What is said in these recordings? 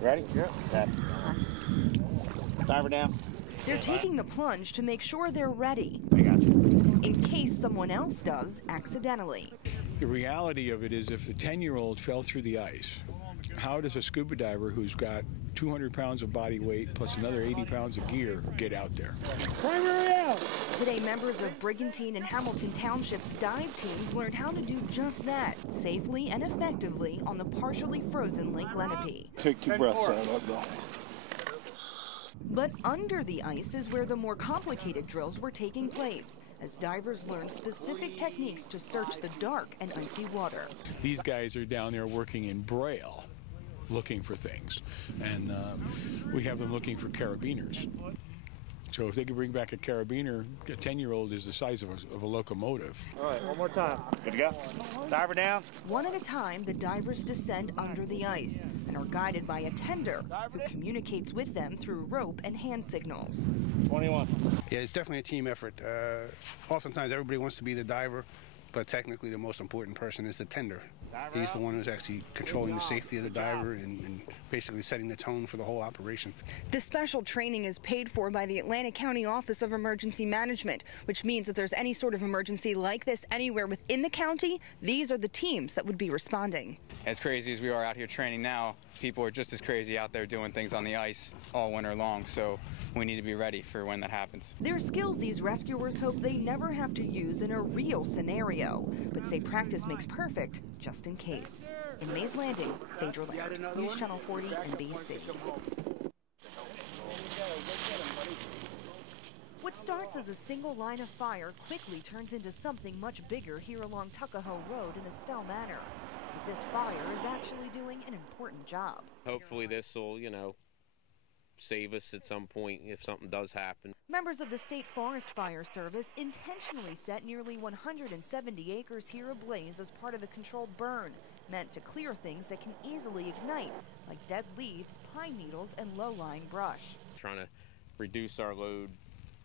Ready? Yep. Set. Diver down. They're taking the plunge to make sure they're ready, I got you. in case someone else does accidentally. The reality of it is if the 10-year-old fell through the ice, how does a scuba diver who's got 200 pounds of body weight plus another 80 pounds of gear get out there? Primary out! Today, members of Brigantine and Hamilton Township's dive teams learned how to do just that, safely and effectively on the partially frozen Lake Lenape. Take 2 breaths out. But under the ice is where the more complicated drills were taking place, as divers learned specific techniques to search the dark and icy water. These guys are down there working in braille, looking for things, and we have them looking for carabiners. So if they can bring back a carabiner, a 10-year-old is the size of a locomotive. All right, one more time. Good to go. Diver down. One at a time, the divers descend under the ice and are guided by a tender who communicates with them through rope and hand signals. 21. Yeah, it's definitely a team effort. Oftentimes everybody wants to be the diver, but technically the most important person is the tender. He's the one who's actually controlling the safety of the diver and basically setting the tone for the whole operation. The special training is paid for by the Atlantic County Office of Emergency Management, which means if there's any sort of emergency like this anywhere within the county, these are the teams that would be responding. As crazy as we are out here training now, people are just as crazy out there doing things on the ice all winter long, so we need to be ready for when that happens. They're skills these rescuers hope they never have to use in a real scenario, but say practice makes perfect just in case. In Mays Landing, Phaedra Laird, News Channel 40 NBC. What starts as a single line of fire quickly turns into something much bigger here along Tuckahoe Road in Estelle Manor. But this fire is actually doing an important job. Hopefully this will, save us at some point if something does happen. Members of the State Forest Fire Service intentionally set nearly 170 acres here ablaze as part of a controlled burn, meant to clear things that can easily ignite, like dead leaves, pine needles, and low-lying brush. Trying to reduce our load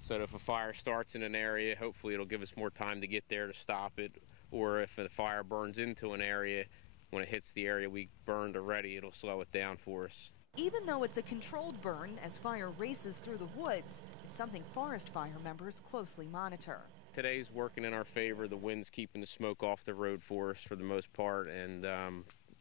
so that if a fire starts in an area, hopefully it'll give us more time to get there to stop it, or if a fire burns into an area, when it hits the area we burned already, it'll slow it down for us. Even though it's a controlled burn as fire races through the woods, it's something forest fire members closely monitor. Today's working in our favor. The wind's keeping the smoke off the road for us for the most part, and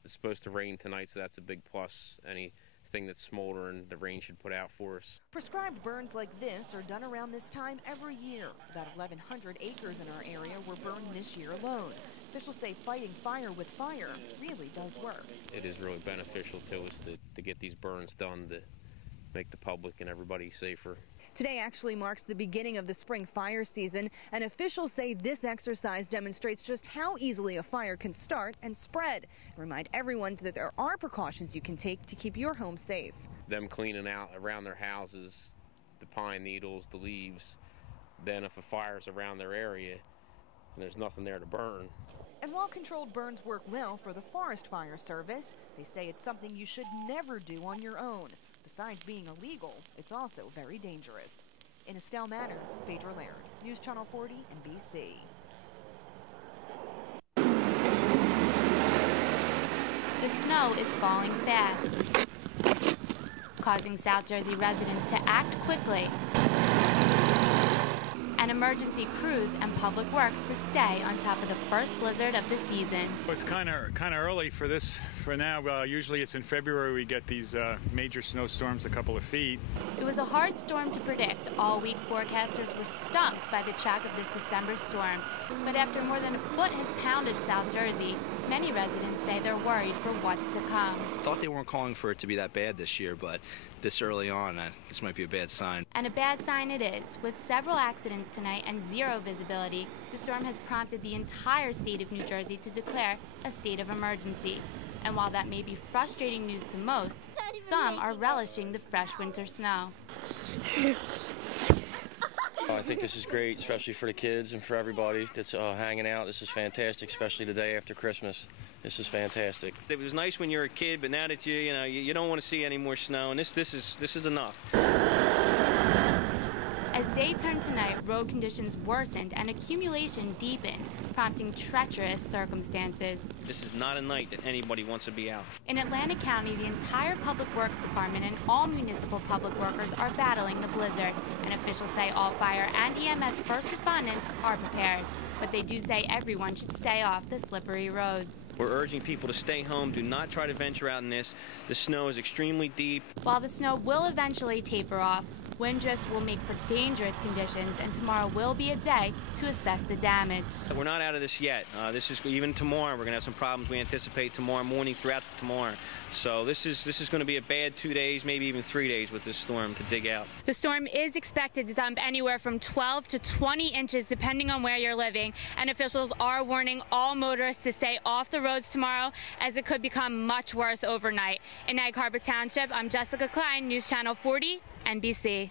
it's supposed to rain tonight, so that's a big plus. Anything that's smoldering, the rain should put out for us. Prescribed burns like this are done around this time every year. About 1,100 acres in our area were burned this year alone. Officials say fighting fire with fire really does work. It is really beneficial to us to get these burns done to make the public and everybody safer. Today actually marks the beginning of the spring fire season, and officials say this exercise demonstrates just how easily a fire can start and spread, and remind everyone that there are precautions you can take to keep your home safe. Them cleaning out around their houses, the pine needles, the leaves, then if a fire's around their area and there's nothing there to burn. And while controlled burns work well for the Forest Fire Service, they say it's something you should never do on your own. Besides being illegal, it's also very dangerous. In Estelle Manor, Phaedra Laird, News Channel 40 NBC. The snow is falling fast, causing South Jersey residents to act quickly, and emergency crews and public works to stay on top of the first blizzard of the season. It's kind of early for this for now. Usually it's in February we get these major snowstorms, a couple of feet. It was a hard storm to predict. All week forecasters were stumped by the shock of this December storm. But after more than a foot has pounded South Jersey, many residents say they're worried for what's to come. Thought they weren't calling for it to be that bad this year, but this early on, this might be a bad sign. And a bad sign it is. With several accidents tonight and zero visibility, the storm has prompted the entire state of New Jersey to declare a state of emergency. And while that may be frustrating news to most, some are relishing the fresh winter snow. I think this is great, especially for the kids and for everybody that's hanging out. This is fantastic, especially the day after Christmas. This is fantastic. It was nice when you were a kid, but now that you don't want to see any more snow, and this is enough. As day turned to night, road conditions worsened and accumulation deepened, prompting treacherous circumstances. This is not a night that anybody wants to be out. In Atlantic County, the entire Public Works Department and all municipal public workers are battling the blizzard, and officials say all fire and EMS first responders are prepared. But they do say everyone should stay off the slippery roads. We're urging people to stay home. Do not try to venture out in this. The snow is extremely deep. While the snow will eventually taper off, wind drifts will make for dangerous conditions, and tomorrow will be a day to assess the damage. We're not out of this yet. This is even tomorrow. We're going to have some problems we anticipate tomorrow morning throughout tomorrow. So this is going to be a bad 2 days, maybe even 3 days with this storm to dig out. The storm is expected to dump anywhere from 12 to 20 inches depending on where you're living, and officials are warning all motorists to stay off the roads tomorrow as it could become much worse overnight. In Egg Harbor Township, I'm Jessica Klein, News Channel 40, NBC.